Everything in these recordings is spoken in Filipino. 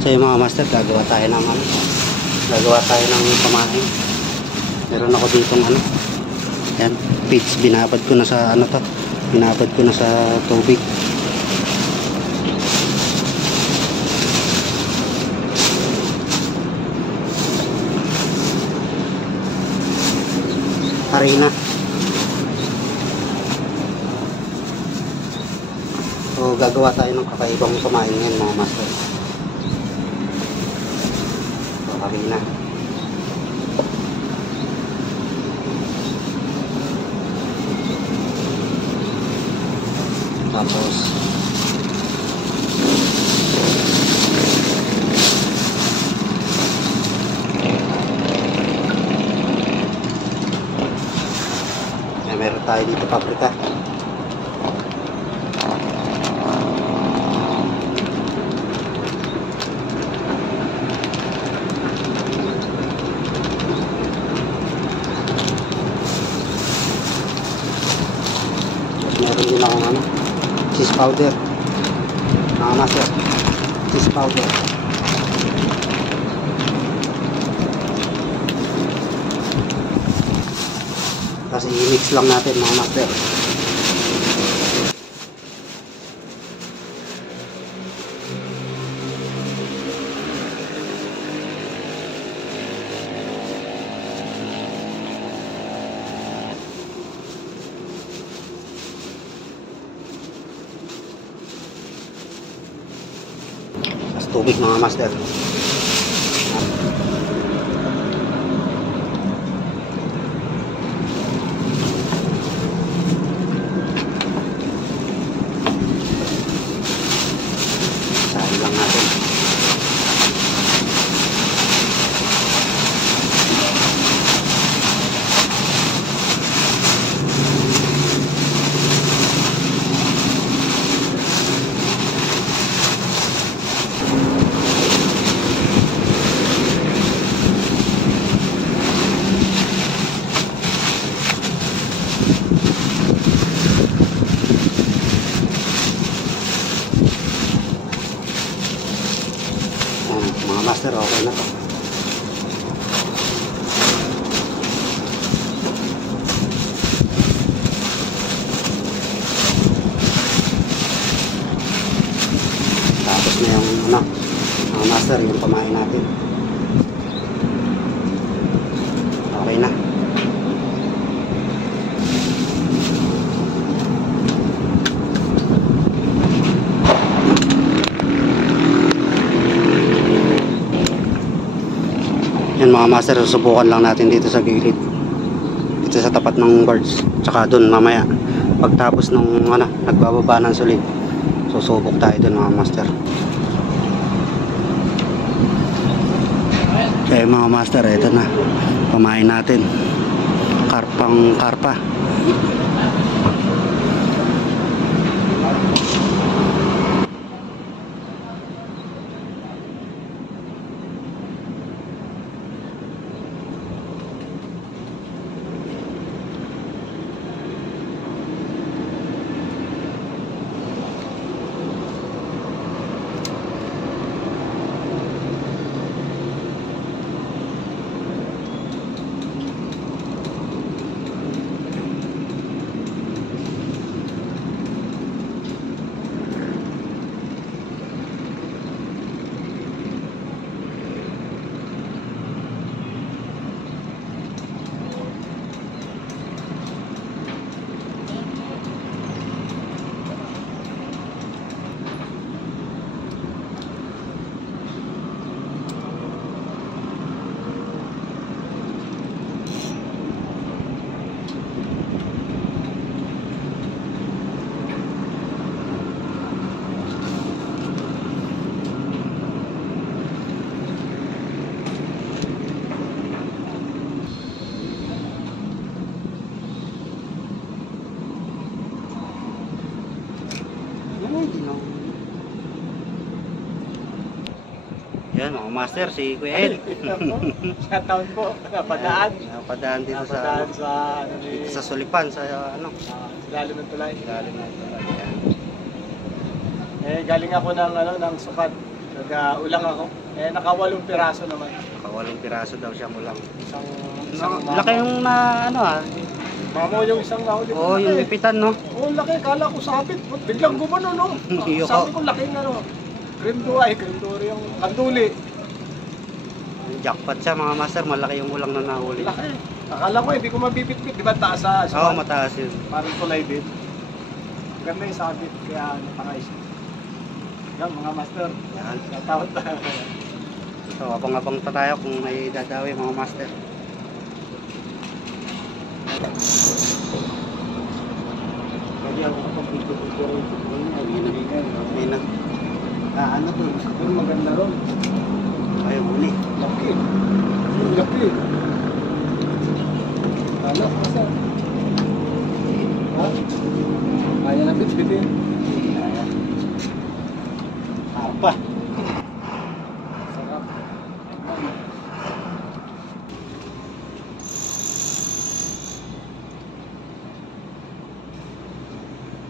So yung mga master, gagawa tayo ng pamain. Meron ako ditong yan, feeds, binabad ko na sa binabad ko na sa tubig. Harina. So gagawa tayo ng kakaibang pamain yan mga master. So harina. Tapos meron tayo dito paprika. Meron din akong cheese powder. Mga master, cheese powder. Kasi i-mix lang natin mga master. Tapos tubig mga master. Mga master, okay na to. Tapos na yung mga master, yung pamain natin. Okay na. Yan mga master, susubukan lang natin dito sa gilid, dito sa tapat ng birds, tsaka dun mamaya pagtapos ng nagbababa ng sulig, susubok tayo dun mga master. Kaya mga master, ito na pamain natin, karpa. Yan mga master, si Kuya El. Shoutout po, napadaan. Napadaan dito sa Sulipan, sa Ilalim ng tulay. Ilalim ng tulay. Yan. Galing ako ng sukat. Nag-ulang ako. Eh, naka-8 piraso naman. 8 piraso daw siya ulang. Isang Laki yung na ano ah. Mamo yung isang nahuli. Oo, yung lipitan no. Oo, laki. Kala ko sabit. Biglang gumano, no? Iyo ko. Sabi ko, laking ano. Grindori yung kanduli. Jackpot siya mga master, malaki yung ulang na nahuli. Laki. Akala ko, hindi ko mabibit-bit. Di ba taas sa Oo, mataas yun. parang tulay din. Ganda yung sabit. Kaya napaka-isip. Yan, mga master. Yan. Natawad tayo. So, abang-abang pa tayo kung may dadawi mga master. Hindi ako kapag-video-video rin. May nag... ano to? Pero maganda ron. Ayaw huli. Laki. Laki. Ano? Masa? Ha? Kaya na bitbitin. Apa? Sarap.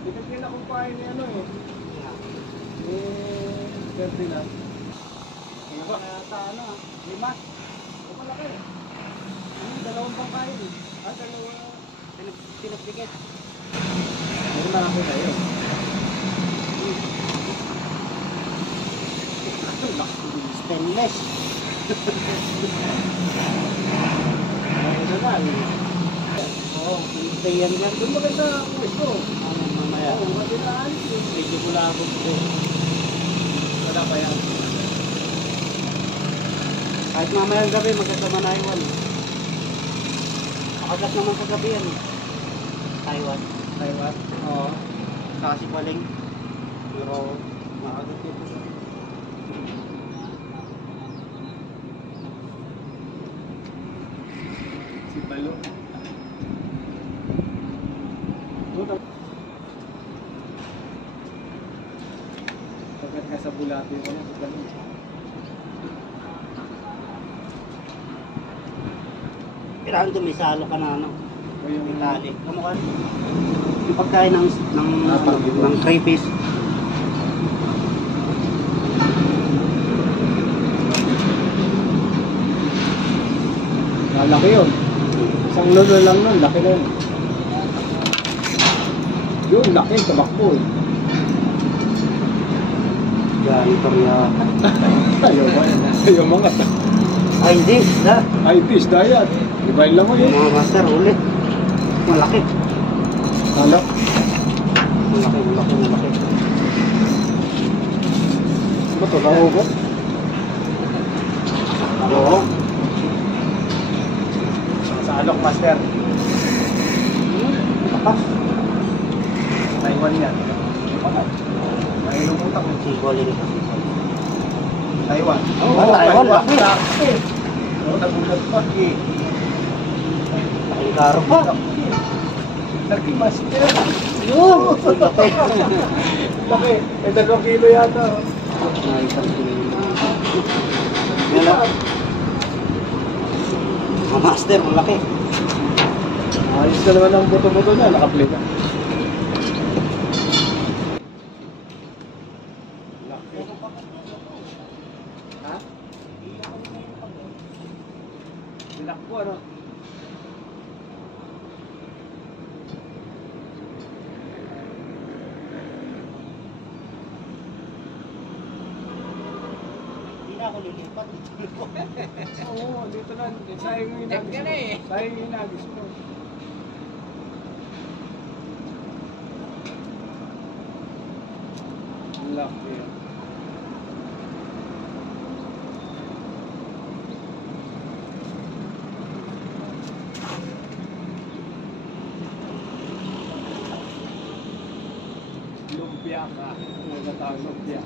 Dito din akong pahay ni ano eh. Ni Ferdinand. Ano ba? Kaya ano ah. 5. O malaki. Dalawang pangkain eh. Dalawa. Pinagdikit. Meron na ako tayo. Stainless. Oo, pinitay yan yan. Doon maganda ang pwesto. Mamaya. Oo, matilaan. Medyo bulabog ko. Wala pa yan. Kahit mamaya ang gabi, magkasama na iwan. Makagas naman sa gabi yan. Taiwan. Taiwan. Oo. Kasi paling. Pero makagas yun. Si Balo. Pagkat nga sa bulati ko na, ganun. Kailangan dumisalo ka na ano. O yung Itali. Kamukha. Yung pagkain Pag- ng crayfish. laki yun. Isang lolo lang nun, laki na yun. Yun, laki, tabakpo eh. Yan, ito niya. Ayaw ba yan? Ayaw mga. Ay, hindi. Da. Ay, fish, dayat. Ibahin lang mo Yung yun. mga master, ulit. Malaki. Ano? Malaki. Ba ito, nahugot? Oo. Sa alok, master. Tapas. Taiwan yan. Mahilong utak. Siboli nito. Taiwan. Oo, Taiwan, laki. Laki. Oo, nagulat pa. Laking karo pa. Laki, master. Yun. Laki. Laki. Eh, 2 kilo yata. Ay, isang kilo. Yan lang. Mga master, malaki. Ayos na naman ang buto-buto niya. Nakaplika. Laki. Ha? Sinakpo, ano? Hindi na ako lilipat. Oo, dito na. Sayang yung inagis mo. Sayang yung inagis mo. Laki. Lumpia ka. Ano tawag lumpia?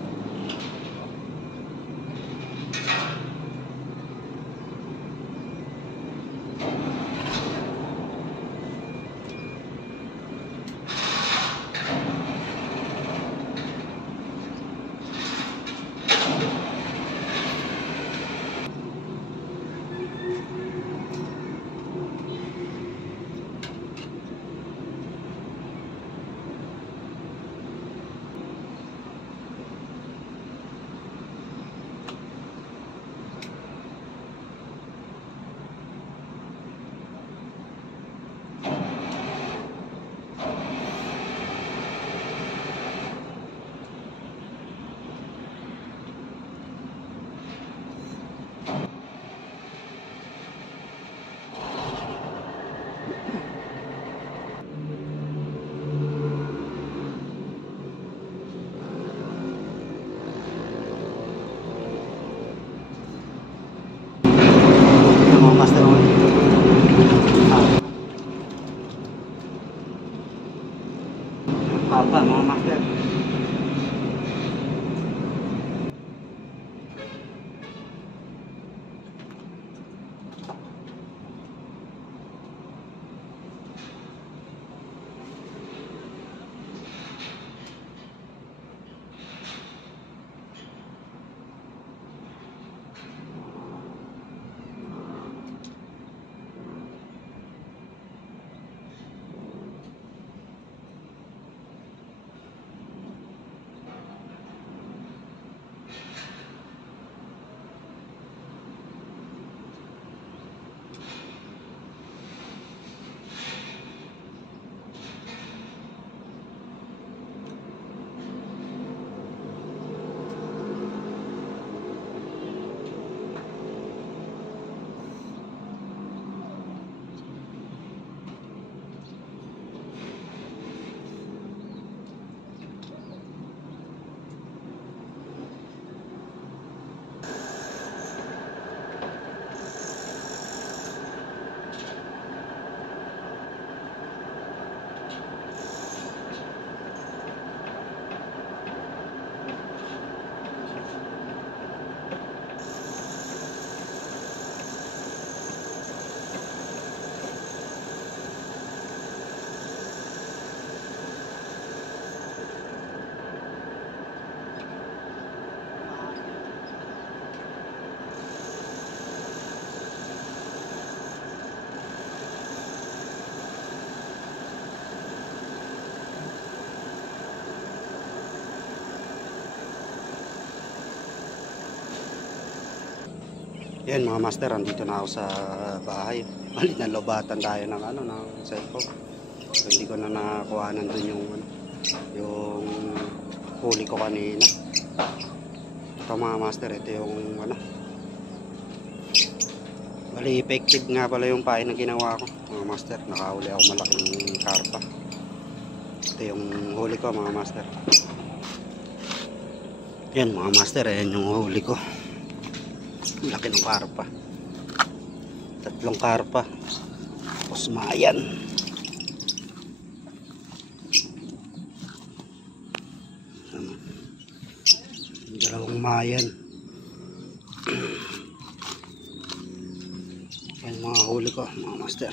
Yan mga master, andito na ako sa bahay. Balit na lobatan tayo ng ano, ng cellphone. So hindi ko na nakakuhanan dun yung ano, yung huli ko kanina. Ito mga master, ito yung ano. Bali effective nga pala yung pain na ginawa ko. Mga master, nakahuli ako malaking karpa. Ito yung huli ko mga master. Yan mga master, ayan yung huli ko. Laki ng karpa. 3 karpa. Tapos mayan. Dalawang mayan. Yan mga huli ko mga master.